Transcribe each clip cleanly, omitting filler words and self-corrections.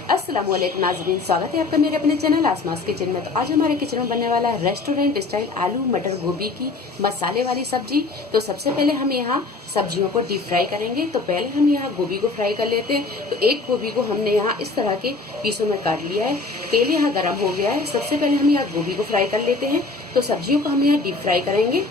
अस्सलामुअलैकुम नाज़रीन, स्वागत है आपका मेरे अपने चैनल आसमास किचन में। तो आज हमारे किचन में बनने वाला है रेस्टोरेंट स्टाइल आलू मटर गोभी की मसाले वाली सब्जी। तो सबसे पहले हम यहाँ सब्जियों को डीप फ्राई करेंगे। तो पहले हम यहाँ गोभी को फ्राई कर लेते हैं। तो एक गोभी को हमने यहाँ इस तरह के पीसों में काट लिया है। तेल यहाँ गर्म हो गया है। सबसे पहले हम यहाँ गोभी को फ्राई कर लेते हैं। तो सब्जियों को हम यहाँ डीप फ्राई करेंगे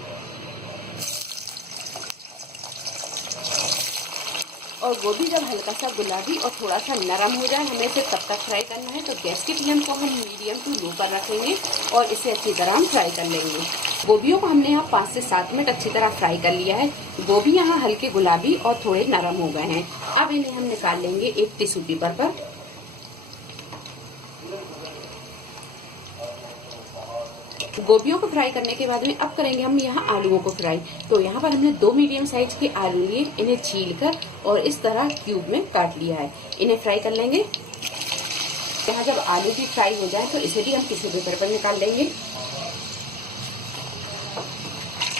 और गोभी जब हल्का सा गुलाबी और थोड़ा सा नरम हो जाए हमें इसे तब तक फ्राई करना है। तो गैस की फ्लेम को हम मीडियम टू लो पर रखेंगे और इसे अच्छी तरह हम फ्राई कर लेंगे। गोभियों को हमने यहाँ 5 से 7 मिनट अच्छी तरह फ्राई कर लिया है। गोभी यहाँ हल्के गुलाबी और थोड़े नरम हो गए हैं। अब इन्हें हम निकाल लेंगे एक टिश्यू पेपर पर। गोभियों को फ्राई करने के बाद में अब करेंगे हम यहाँ आलूओं को फ्राई। तो यहाँ पर हमने 2 मीडियम साइज के आलू लिए, इन्हें छील कर और इस तरह क्यूब में काट लिया है। इन्हें फ्राई कर लेंगे। यहाँ जब आलू भी फ्राई हो जाए तो इसे भी हम किसी पेपर पर निकाल लेंगे।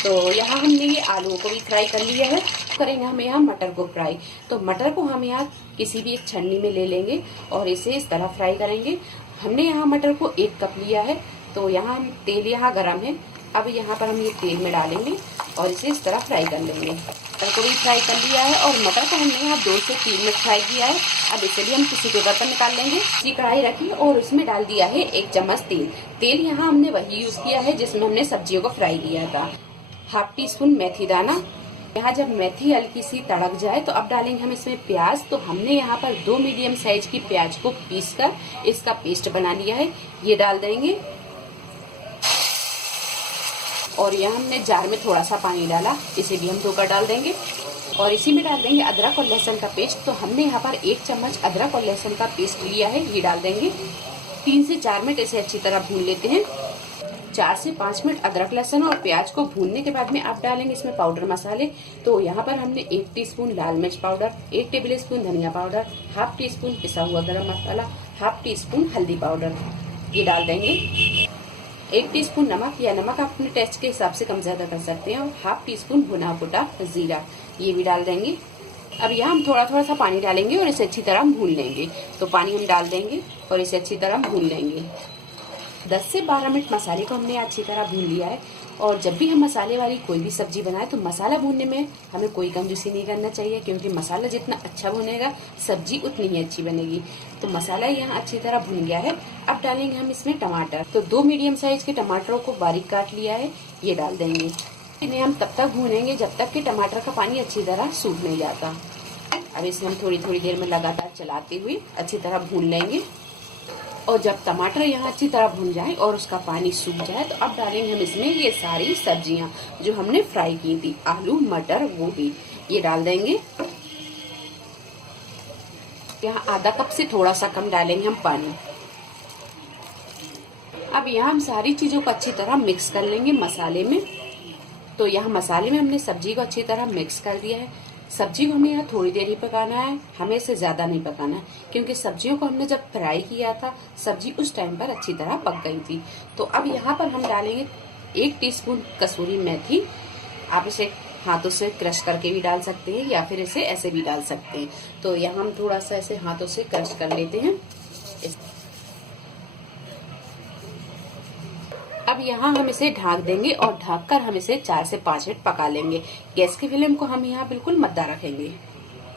तो यहाँ हमने ये आलूओं को भी फ्राई कर लिया है। करेंगे हम यहाँ मटर को फ्राई। तो मटर को हम यहाँ किसी भी एक छन्नी में ले लेंगे और इसे इस तरह फ्राई करेंगे। हमने यहाँ मटर को 1 कप लिया है। तो यहाँ हम तेल यहाँ गरम है। अब यहाँ पर हम ये तेल में डालेंगे और इसे इस तरह फ्राई कर लेंगे। मटर को भी फ्राई कर लिया है और मटर को हमने यहाँ 2 से 3 मिनट फ्राई किया है। अब इसे भी हम किसी पेपर पर निकाल लेंगे। इसकी कढ़ाई रखी और उसमें डाल दिया है 1 चम्मच तेल। तेल यहाँ हमने वही यूज किया है जिसमें हमने सब्जियों को फ्राई किया था। हाफ टी स्पून मेथी दाना। यहाँ जब मेथी हल्की सी तड़क जाए तो अब डालेंगे हम इसमें प्याज। तो हमने यहाँ पर 2 मीडियम साइज की प्याज को पीस कर इसका पेस्ट बना लिया है, ये डाल देंगे। और यहाँ हमने जार में थोड़ा सा पानी डाला, इसे भी हम धोकर डाल देंगे। और इसी में डाल देंगे अदरक और लहसुन का पेस्ट। तो हमने यहाँ पर 1 चम्मच अदरक और लहसुन का पेस्ट लिया है, ये डाल देंगे। 3 से 4 मिनट इसे अच्छी तरह भून लेते हैं। 4 से 5 मिनट अदरक लहसुन और प्याज को भूनने के बाद में आप डालेंगे इसमें पाउडर मसाले। तो यहाँ पर हमने 1 टीस्पून लाल मिर्च पाउडर, 1 टेबल स्पून धनिया पाउडर, हाफ टी स्पून पिसा हुआ गरम मसाला, हाफ टी स्पून हल्दी पाउडर, ये डाल देंगे। 1 टीस्पून नमक, या नमक आप अपने टेस्ट के हिसाब से कम ज्यादा कर सकते हैं। और हाफ टी स्पून भुना फुटा जीरा, ये भी डाल देंगे। अब यहाँ हम थोड़ा थोड़ा सा पानी डालेंगे और इसे अच्छी तरह भून लेंगे। तो पानी हम डाल देंगे और इसे अच्छी तरह भून लेंगे। 10 से 12 मिनट मसाले को हमने अच्छी तरह भून लिया है। और जब भी हम मसाले वाली कोई भी सब्जी बनाए तो मसाला भूनने में हमें कोई कंजूसी नहीं करना चाहिए, क्योंकि मसाला जितना अच्छा भुनेगा सब्जी उतनी ही अच्छी बनेगी। तो मसाला यहाँ अच्छी तरह भुन गया है। अब डालेंगे हम इसमें टमाटर। तो 2 मीडियम साइज के टमाटरों को बारीक काट लिया है, ये डाल देंगे। इन्हें हम तब तक भूनेंगे जब तक कि टमाटर का पानी अच्छी तरह सूख नहीं जाता। अब इसे हम थोड़ी थोड़ी देर में लगातार चलाते हुए अच्छी तरह भून लेंगे। और जब टमाटर यहाँ अच्छी तरह भुन जाए और उसका पानी सूख जाए तो अब डालेंगे हम इसमें ये सारी सब्जियां जो हमने फ्राई की थी, आलू मटर गोभी, ये डाल देंगे। यहाँ आधा कप से थोड़ा सा कम डालेंगे हम पानी। अब यहाँ हम सारी चीजों को अच्छी तरह मिक्स कर लेंगे मसाले में। तो यहाँ मसाले में हमने सब्जी को अच्छी तरह मिक्स कर दिया है। सब्जी को हमें यहाँ थोड़ी देर ही पकाना है, हमें इसे ज्यादा नहीं पकाना है, क्योंकि सब्जियों को हमने जब फ्राई किया था सब्जी उस टाइम पर अच्छी तरह पक गई थी। तो अब यहाँ पर हम डालेंगे 1 टीस्पून कसूरी मेथी। आप इसे हाथों से क्रश करके भी डाल सकते हैं या फिर इसे ऐसे भी डाल सकते हैं। तो यहाँ हम थोड़ा सा ऐसे हाथों से क्रश कर लेते हैं। अब यहाँ हम इसे ढक देंगे और ढककर हम इसे 4 से 5 मिनट पका लेंगे। गैस की फ्लेम को हम यहाँ बिल्कुल मद्दा रखेंगे।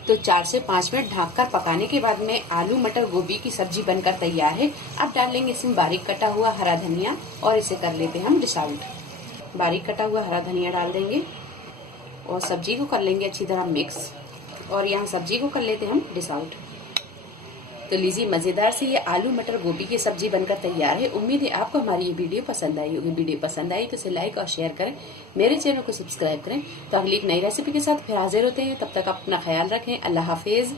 तो 4 से 5 मिनट ढककर पकाने के बाद में आलू मटर गोभी की सब्जी बनकर तैयार है। अब डालेंगे इसमें बारीक कटा हुआ हरा धनिया और इसे कर लेते हैं हम डिश आउट। बारीक कटा हुआ हरा धनिया डाल देंगे और सब्जी को कर लेंगे अच्छी तरह मिक्स। और यहाँ सब्जी को कर लेते हैं हम डिश आउट। तो लीजिए, मजेदार से ये आलू मटर गोभी की सब्जी बनकर तैयार है। उम्मीद है आपको हमारी ये वीडियो पसंद आई होगी। वीडियो पसंद आई तो इसे लाइक और शेयर करें, मेरे चैनल को सब्सक्राइब करें। तो अगली एक नई रेसिपी के साथ फिर हाजिर होते हैं। तब तक अपना ख्याल रखें। अल्लाह हाफिज।